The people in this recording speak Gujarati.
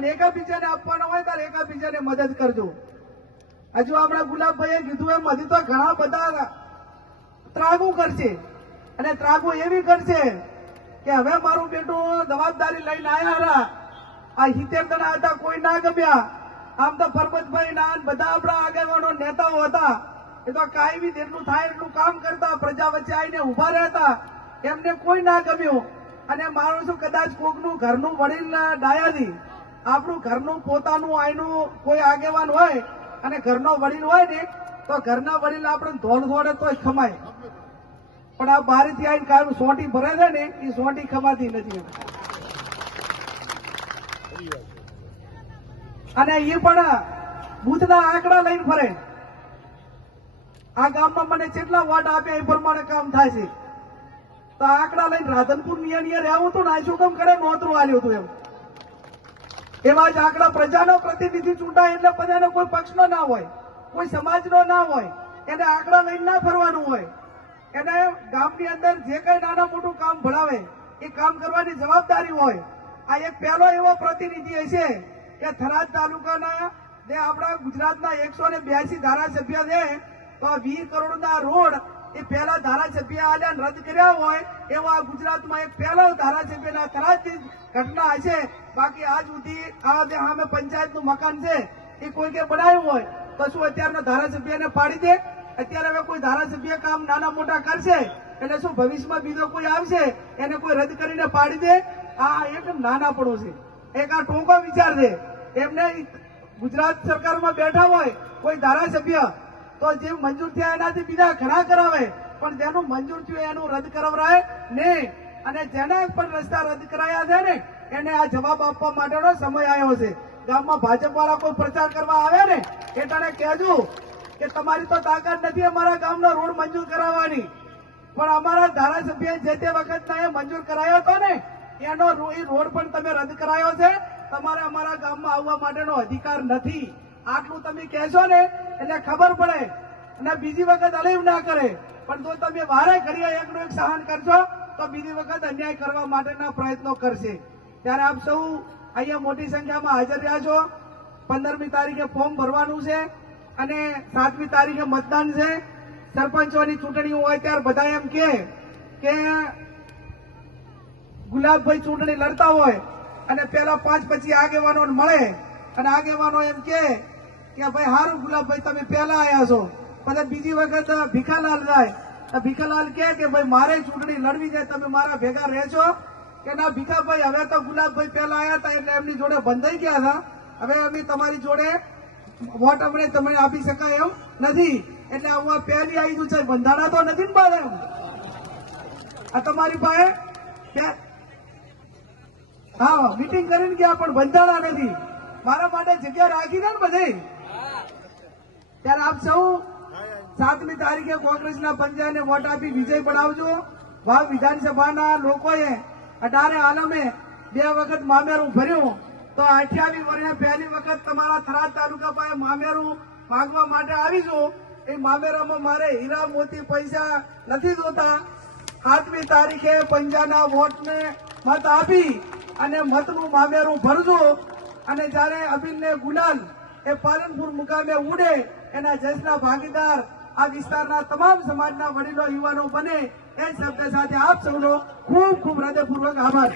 અને એકાબીજાને આપવાનો હોય ત્યારે એકાબીજાને મદદ કરજો. હજુ આપણા ગુલાબભાઈએ કીધું એમ હજી તો ઘણા બધા ત્રાગુ કરશે અને ત્રાગુ એવી કરશે કે હવે મારું બેટું જવાબદારી લઈને આવ્યા આ 70 જણા હતા, કોઈ ના ગમ્યા. આમ તો પરબતભાઈ ના બધા આપણા આગેવાનો નેતાઓ હતા, એ તો કાયમી જેટલું થાય એટલું કામ કરતા, પ્રજા વચ્ચે આવીને ઉભા રહેતા, એમને કોઈ ના ગમ્યું. અને માનું છું કદાચ કોકનું ઘરનું વડીલ ડાયાથી આપણું ઘરનું પોતાનું આઈનું કોઈ આગેવાન હોય અને ઘરનો વડીલ હોય ને તો ઘરના વડીલ આપણે ધોળ ધોળે તોય ખમાય, પણ આ બારીથી આવીને કાયમ સોંટી ભરે છે ને એ સોંટી ખમાતી નથી. અને એ પણ બુથના આંકડા લઈને ફરે. આ ગામમાં મને કેટલા વોટ આપ્યા એ પ્રમાણે કામ થાય છે. તો આંકડા લઈને રાધનપુર નિયર રહેવું હતું ને આ શું કામ કરે નોતરું આલ્યું હતું એમ. એવા જ આંકડા પ્રજાનો પ્રતિનિધિ ચૂંટાય એટલે બધાનો કોઈ પક્ષનો ના હોય, કોઈ સમાજનો ના હોય, એને આંકડા લઈને ના ફરવાનું હોય. એને ગામની અંદર જે કઈ નાના મોટું કામ ભણાવે એ કામ કરવાની જવાબદારી હોય. આ એક પહેલો એવો પ્રતિનિધિ હશે કે થરાદ તાલુકાના જે આપણા ગુજરાતના 182 ધારાસભ્ય છે તો 20 કરોડના રોડ એ પહેલા ધારાસભ્ય આલ્યા રદ કર્યા હોય એવો આ ગુજરાતમાં એક પહેલો ધારાસભ્યના થરાદની ઘટના હશે. બાકી આજ સુધી આ જે સામે પંચાયતનું મકાન છે એ કોઈ કે બનાવ્યું હોય તો શું અત્યારના ધારાસભ્યને પાડી દે? અત્યારે હવે કોઈ ધારાસભ્ય કામ નાના મોટા કરશે એટલે શું ભવિષ્યમાં બીજો કોઈ આવશે એને કોઈ રદ કરીને પાડી દે? આ એક નાનાપણું છે, એક આ ટૂંકો વિચાર છે. એમને ગુજરાત સરકારમાં બેઠા હોય કોઈ ધારાસભ્ય તો જે મંજૂર થયા એનાથી બીજા ઘણા કરાવે, પણ જેનું મંજૂર થયું એનું રદ કરાવરાય નહીં. અને જેના પણ રસ્તા રદ કરાયા છે ને એને આ જવાબ આપવા માટેનો સમય આવ્યો છે. ગામમાં ભાજપ વાળા કોઈ પ્રચાર કરવા આવે ને એટલે કહેજો કે તમારી તો તાકાત નથી અમારા ગામનો રોડ મંજૂર કરાવવાની, પણ અમારા ધારાસભ્ય જે તે વખત મંજૂર કરાયો હતો ને એનો રોડ પણ તમે રદ કરાયો છે. તમારે અમારા ગામમાં આવવા માટેનો અધિકાર નથી. આટલું તમે કહેશો ને એટલે ખબર પડે અને બીજી વખત અલીવ ના કરે. પણ જો તમે વારે ઘડીએ એકનું એક સહન કરશો તો બીજી વખત અન્યાય કરવા માટેના પ્રયત્નો કરશે. ત્યારે આપ સૌ અહીંયા મોટી સંખ્યામાં હાજર રહ્યા છો. 15મી તારીખે ફોર્મ ભરવાનું છે અને 7મી તારીખે મતદાન છે. સરપંચોની ચૂંટણી હોય ત્યારે બધા એમ કે ગુલાબભાઈ ચૂંટણી લડતા હોય અને પેલા 5 પછી આગેવાનો મળે અને આગેવાનો એમ કે ભાઈ હારું ગુલાબભાઈ તમે પેલા આવ્યા છો, પછી બીજી વખત ભીખાલાલ જાય. ભીખાલાલ કે ભાઈ મારે ચૂંટણી લડવી છે, તમે મારા ભેગા રહેશો? કે ના ભીખાભાઈ હવે તો ગુલાબભાઈ પેલા આવ્યા હતા એટલે એમની જોડે બંધાઈ ગયા હતા, હવે અમે તમારી જોડે વોટ અમને તમને આપી શકાય એમ નથી, એટલે હું આ પહેલી આવી ગયું છે, બંધાણા તો નથી ને બાદ એમ. આ તમારી પાસે હા મીટિંગ કરીને ગયા પણ બંધાણા નથી, મારા માટે જગ્યા રાખી દે ને બધે. ત્યારે આપ સૌ 7મી તારીખે કોંગ્રેસના પંજાને વોટ આપી વિજય બનાવજો. વાવ વિધાનસભાના લોકોએ 18 આલમે 2 વખત મામેરું ભર્યું તો 28 વર્ષે પહેલી વખત તમારા થરાદ તાલુકા પાસે મામેરું માંગવા માટે આવીશું. એ મામેરામાં મારે હીરા મોતી પૈસા નથી જોતા. 7મી તારીખે પંજાના વોટને મત આપી અને મતનું મામેરું ભરજો. અને જયારે અબીલને ગુલાલ એ પાલનપુર મુકામે ઉડે એના જશના ભાગીદાર આ વિસ્તારના તમામ સમાજના વડીલો યુવાનો બને એ શબ્દ સાથે આપ સૌનો ખૂબ ખૂબ હૃદયપૂર્વક આભાર.